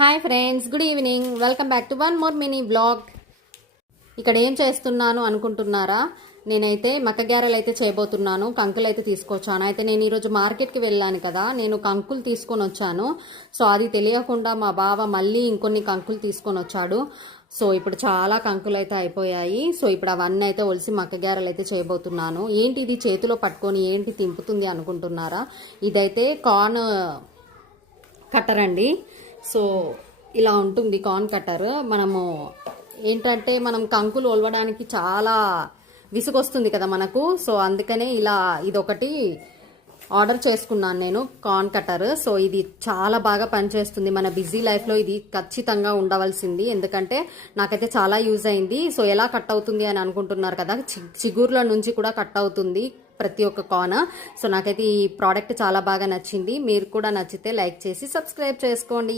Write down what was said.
Hi friends, good evening. Welcome back to one more mini vlog. ఇక్కడ ఏం చేస్తున్నాను అనుకుంటున్నారా? నేనైతే మక్క గ్యారెలు అయితే చేయబోతున్నాను. కంకులు అయితే తీసుకొచ్చాను. అయితే నేను ఈరోజు మార్కెట్కి వెళ్ళాను కదా, నేను కంకులు తీసుకొని వచ్చాను. సో అది తెలియకుండా మా బావ మళ్ళీ ఇంకొన్ని కంకులు తీసుకొని వచ్చాడు. సో ఇప్పుడు చాలా కంకులు అయితే అయిపోయాయి. సో ఇప్పుడు అవన్నీ అయితే ఒలిసి మక్క గ్యారెలు అయితే చేయబోతున్నాను. ఏంటి ఇది చేతిలో పట్టుకొని ఏంటి తింపుతుంది అనుకుంటున్నారా? ఇదైతే కార్న్ కట్టర్ అండి. సో ఇలా ఉంటుంది కార్న్ కట్టర్. మనము ఏంటంటే మనం కంకులు ఒలవడానికి చాలా విసుగొస్తుంది కదా మనకు. సో అందుకనే ఇలా ఇదొకటి ఆర్డర్ చేసుకున్నాను నేను, కార్న్ కట్టర్. సో ఇది చాలా బాగా పనిచేస్తుంది. మన బిజీ లైఫ్లో ఇది ఖచ్చితంగా ఉండవలసింది, ఎందుకంటే నాకైతే చాలా యూజ్ అయింది. సో ఎలా కట్ అవుతుంది అని అనుకుంటున్నారు కదా, చిగుర్ల నుంచి కూడా కట్ అవుతుంది ప్రతి ఒక్క కార్న్. సో నాకైతే ఈ ప్రోడక్ట్ చాలా బాగా నచ్చింది. మీరు కూడా నచ్చితే లైక్ చేసి సబ్స్క్రైబ్ చేసుకోండి.